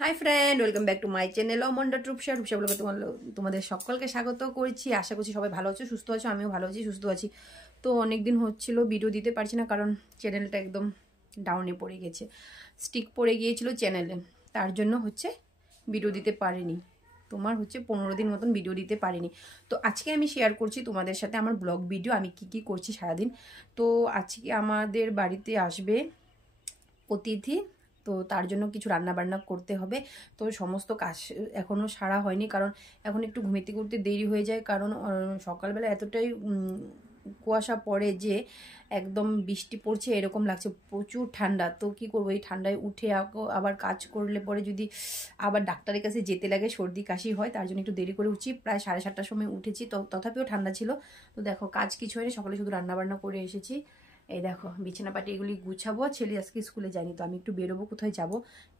High friend, welcome back to my channel অমন্ডা ট্রুপসা। রূপসা বলে তোমাদের সকলকে স্বাগত করছি। আশা করছি সবাই ভালো আছো, সুস্থ আছো। আমিও ভালো আছি, সুস্থ আছি। তো অনেক দিন হচ্ছিল ভিডিও দিতে পারছি না, কারণ চ্যানেলটা একদম ডাউনে পড়ে গেছে, স্টিক পড়ে গিয়েছিল চ্যানেলে, তার জন্য ভিডিও দিতে পারিনি। তোমার 15 দিন মতন ভিডিও দিতে পারিনি। তো আজকে আমি শেয়ার করছি তোমাদের সাথে আমার ব্লগ ভিডিও, আমি কি করছি সারাদিন। তো আজকে আমাদের বাড়িতে আসবে অতিথি, তো তার জন্য কিছু রান্না বান্না করতে হবে। তো সমস্ত কাজ এখনও সারা হয়নি, কারণ এখন একটু ঘুমিতে করতে দেরি হয়ে যায়, কারণ সকালবেলা এতটাই কুয়াশা পড়ে যে একদম বৃষ্টি পড়ছে এরকম লাগছে, প্রচুর ঠান্ডা। তো কি করবো, এই ঠান্ডায় উঠে আবার কাজ করলে পরে যদি আবার ডাক্তারের কাছে যেতে লাগে, সর্দি কাশি হয়, তার জন্য একটু দেরি করে উঠছি। প্রায় 7:30টার সময় উঠেছি, তো তথাপিও ঠান্ডা ছিল। তো দেখো কাজ কিছু হয়নি, সকালে শুধু রান্না বান্না করে এসেছি। এই দেখো বিছানা পাটি এগুলি গুছাবো। ছেলে আজকে স্কুলে যায়নি, তো আমি একটু বেরোবো, কোথায় যাব,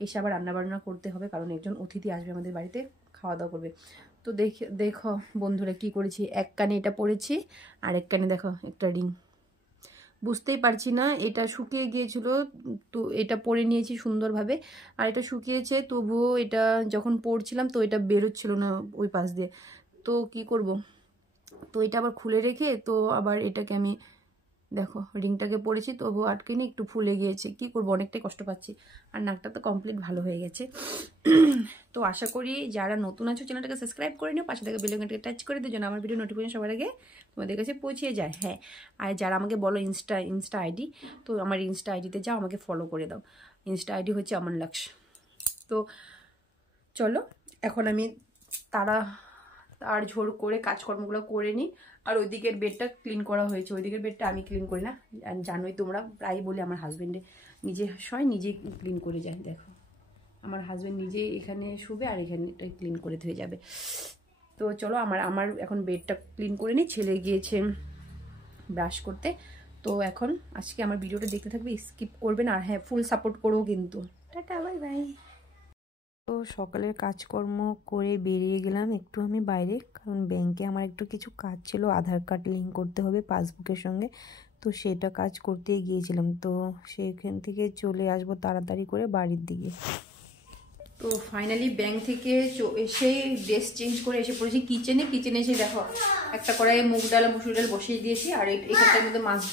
এসে আবার রান্নাবান্না করতে হবে, কারণ একজন অতিথি আসবে আমাদের বাড়িতে, খাওয়া দাওয়া করবে। তো দেখো বন্ধুরা কি করেছি, এক কানে এটা পরেছি আর এক কানে দেখো একটা রিং। বুঝতেই পারছি না, এটা শুকিয়ে গিয়েছিল, তো এটা পরে নিয়েছি সুন্দরভাবে। আর এটা শুকিয়েছে, তবুও এটা যখন পরছিলাম তো এটা বেরোচ্ছিল না ওই পাশ দিয়ে। তো কি করব, তো এটা আবার খুলে রেখে তো আবার এটাকে আমি দেখো রিংটাকে পরেছি, তবু আটকে নিয়ে একটু ফুলে গিয়েছে। কি করবো, অনেকটাই কষ্ট পাচ্ছি। আর নাকটা তো কমপ্লিট ভালো হয়ে গেছে। তো আশা করি যারা নতুন আছো চ্যানেলটাকে সাবস্ক্রাইব করে নিও, পাশে থেকে বেল আইকনটাকে টাচ করে দিও, যেন আমার ভিডিও নোটিফিকেশন সবার আগে তোমাদের কাছে পৌঁছে যায়। হ্যাঁ, আর যারা আমাকে বলো ইনস্টা আইডি, তো আমার ইনস্টা আইডিতে যাও, আমাকে ফলো করে দাও। ইনস্টা আইডি হচ্ছে অমন লক্ষ। তো চলো এখন আমি তার ঝোড় করে কাজকর্মগুলো করে নিই। আর ওই দিকের বেডটা ক্লিন করা হয়েছে, ওই দিকের বেডটা আমি ক্লিন করি না, জানোই তোমরা, প্রায় বলি আমার হাজব্যান্ডে নিজে শয় নিজেই ক্লিন করে যায়। দেখো আমার হাজব্যান্ড নিজেই এখানে শুবে আর এখানেটা ক্লিন করে ধুয়ে যাবে। তো চলো আমার এখন বেডটা ক্লিন করে নিই। ছেলে গিয়েছে ব্রাশ করতে। তো এখন আজকে আমার ভিডিওটা দেখতে থাকবে, স্কিপ করবে না। আর হ্যাঁ, ফুল সাপোর্ট করবো কিন্তু। Tata, bye bye. তো সকালের কাজকর্ম করে বেরিয়ে গেলাম একটু আমি বাইরে, কারণ ব্যাংকে আমার একটু কিছু কাজ ছিল, আধার কার্ড লিঙ্ক করতে হবে পাসবুকের সঙ্গে, তো সেটা কাজ করতে গিয়েছিলাম। তো সেখান থেকে চলে আসবো তাড়াতাড়ি করে বাড়ির দিকে। তো ফাইনালি ব্যাংক থেকে এসেই ড্রেস চেঞ্জ করে এসে পড়েছি কিচেনে এসে দেখো একটা কড়াইয়ে মুগ ডাল মুসুর ডাল বসিয়ে দিয়েছি, আর এখানটার মধ্যে মাছ,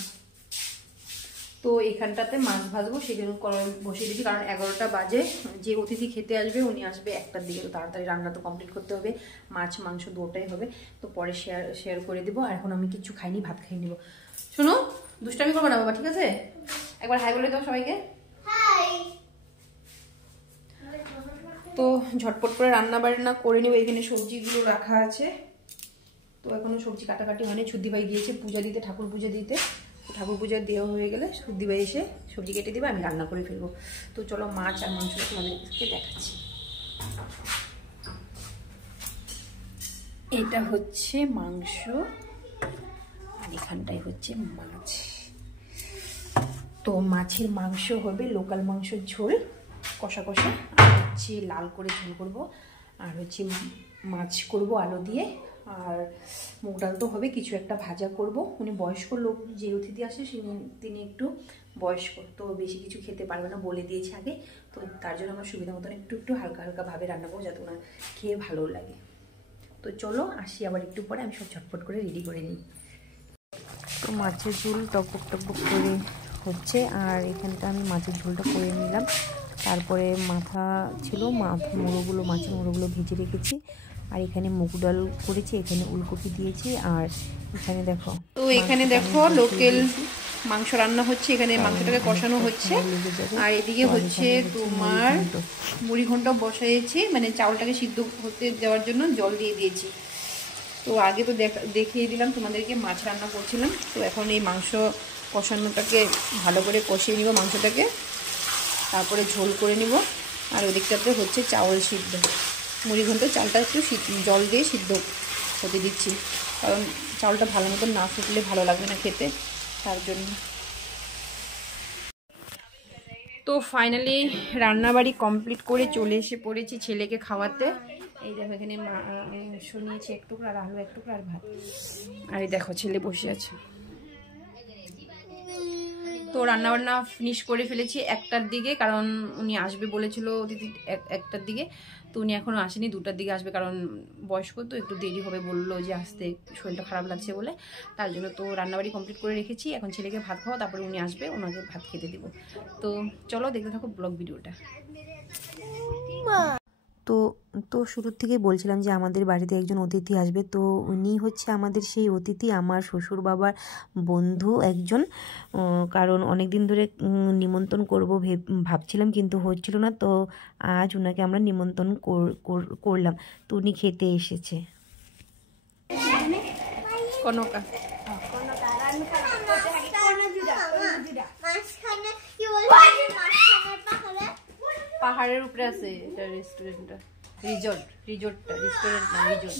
তো এখানটাতে মাছ ভাজবো, সেখানে কড়াই বসিয়ে দিচ্ছি, কারণ 11টা বাজে। যে অতিথি খেতে আসবে উনি আসবে 1টার দিকে, তো তাড়াতাড়ি রান্না তো কমপ্লিট করতে হবে, মাছ মাংস দুটোই হবে। তো পরে শেয়ার করে দেবো। আর এখন আমি কিছু খাইনি, ভাত খেয়ে নিব। শোনো, দুষ্টামি করবো না বাবা, ঠিক আছে? একবার হাই বলে দাও সবাইকে। তো ঝটপট করে রান্না বান্না করে নিব। এখানে সবজিগুলো রাখা আছে, তো এখনো সবজি কাটাকাটি হয়নি। সুদ্দিভাই গিয়েছে পূজা দিতে, ঠাকুর পূজা দিতে। ঠাকুর পূজা দেওয়া হয়ে গেলে সুদ্দিভাই এসে সবজি কেটে দেবে, আমি রান্না করে ফেলবো। তো চলো মাছ আর মাংস তোমাদেরকে দেখাচ্ছি। এটা হচ্ছে মাংস আর এখানটাই হচ্ছে মাছ। তো মাছের মাংস হবে লোকাল মাংসের ঝোল, কষা কষা, আর হচ্ছে লাল করে ঝোল করবো, আর হচ্ছে মাছ করব আলু দিয়ে, আর মুগ ডাল তো হবে, কিছু একটা ভাজা করব। উনি বয়স্ক লোক, যে অতিথি আসে তিনি একটু বয়স্ক, তো বেশি কিছু খেতে পারবে না বলে দিয়েছে আগে। তো তার জন্য আমার সুবিধা মতন একটু হালকা হালকা ভাবে রান্না করবো, যাতে ওনার খেয়ে ভালো লাগে। তো চলো আসি আবার একটু পরে, আমি সব ঝটপট করে রেডি করে নিই। তো মাছের ঝোল টকবক করে হচ্ছে, আর এখানটা আমি মাছের ঝোলটা করে নিলাম। তারপরে মাথা ছিল, মাছের মুড়োগুলো ভেজে রেখেছি। আর এখানে মুগ ডাল করেছি, এখানে উলকপি দিয়েছি, আর এখানে দেখো, তো এখানে দেখো লোকাল মাংস রান্না হচ্ছে, এখানে মাংসটাকে কষানো হচ্ছে। আর এদিকে হচ্ছে তোমার মুড়ি ঘন্ট বসাইছি, মানে চাউলটাকে সিদ্ধ হতে দেওয়ার জন্য জল দিয়ে দিয়েছি। তো আগে তো দেখিয়ে দিলাম তোমাদেরকে মাছ রান্না করছিলাম। তো এখন এই মাংস কষানোটাকে ভালো করে কষিয়ে নিব মাংসটাকে, তারপরে ঝোল করে নিব। আর ওদিকটাতে হচ্ছে চাউল সিদ্ধ, মুড়ি ঘন্ট চালটা একটু জল দিয়ে সিদ্ধ হতে দিচ্ছি, কারণ চাউলটা ভালো মতন না ফুটলে ভালো লাগবে না খেতে, তার জন্য। তো ফাইনালি রান্নাবাড়ি কমপ্লিট করে চলে এসে পড়েছি ছেলেকে খাওয়াতে। এই দেখো এখানে মাংস নিয়েছি 1 টুকরা, আর আলু 1 টুকরা, আর ভাত। আর এই দেখো ছেলে বসে আছে। তো রান্নাবান্না ফিনিশ করে ফেলেছি 1টার দিকে, কারণ উনি আসবে বলেছিল অতিথি 1টার দিকে। তো উনি এখনও আসেনি, 2টার দিকে আসবে, কারণ বয়স্ক তো একটু দেরি হবে বললো যে আসতে, শরীরটা খারাপ লাগছে বলে। তার জন্য তো রান্নাবাড়ি কমপ্লিট করে রেখেছি। এখন ছেলেকে ভাত খাওয়া, তারপরে উনি আসবে, ওনাকে ভাত খেতে দিব। তো চলো দেখতে থাকো ব্লগ ভিডিওটা। তো শুরুর থেকেই বলছিলাম যে আমাদের বাড়িতে একজন অতিথি আসবে। তো উনি হচ্ছে আমাদের সেই অতিথি, আমার শ্বশুর বাবার বন্ধু একজন। কারণ অনেক দিন ধরে নিমন্ত্রণ করব ভাবছিলাম, কিন্তু হচ্ছিল না। তো আজ ওনাকে আমরা নিমন্ত্রণ করলাম। তো উনি খেতে এসেছে। কনকা পাহাড়ের উপরে আছে এটা রেস্টুরেন্টটা, রিজোর্টটা রেস্টুরেন্ট না, রিজোর্ট।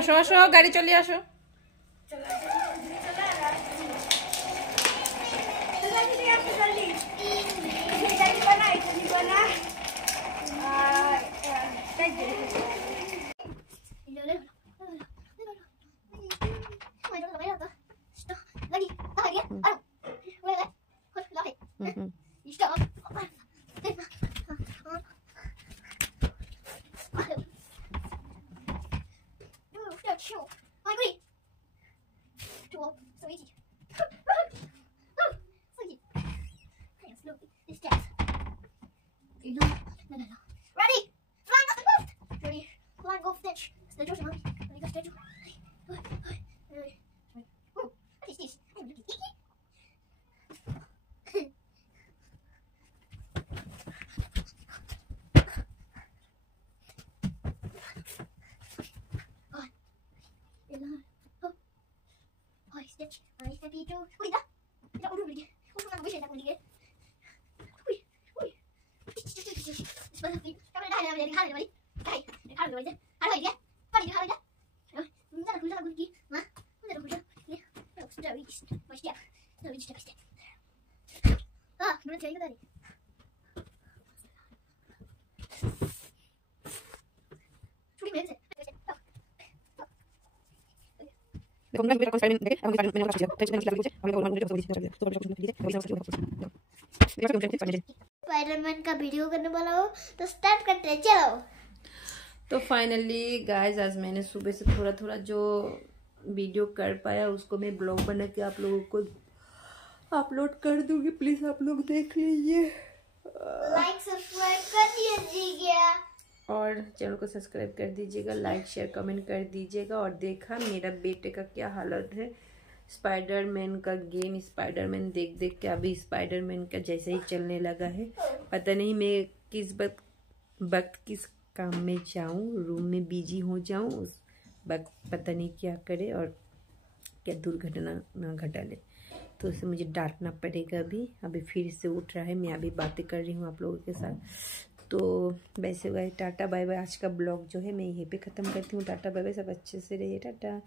আসো আসো, গাড়ি চলে আসো। स्पाइडरमैन का वीडियो करने वाला हो तो स्टार्ट करते हैं, चलो। तो फाइनली गाइस, आज मैंने सुबह से थोड़ा थोड़ा जो वीडियो कर पाया उसको मैं ब्लॉग बना के आप लोगों को अपलोड कर दूंगी। प्लीज आप लोग देख लीजिए, लाइक सब्सक्राइब कर दीजिएगा और चैनल को सब्सक्राइब कर दीजिएगा, लाइक शेयर कमेंट कर दीजिएगा। और देखा मेरा बेटे का क्या हालत है, स्पाइडरमैन का गेम, स्पाइडरमैन देख देख के अभी स्पाइडरमैन का जैसे ही चलने लगा है। पता नहीं मैं किस वक्त किस काम में जाऊं, रूम में बिजी हो जाऊं, उस वक्त पता नहीं क्या करे और क्या दुर्घटना ना घटा ले। तो उसे मुझे डांटना पड़ेगा। अभी फिर से उठ रहा है, मैं अभी बातें कर रही हूँ आप लोगों के साथ। तो वैसे गए, टाटा बाय बाय। आज का ब्लॉग जो है मैं यहीं पे ख़त्म करती हूँ। टाटा बाय बाय, सब अच्छे से रहिए, टाटा।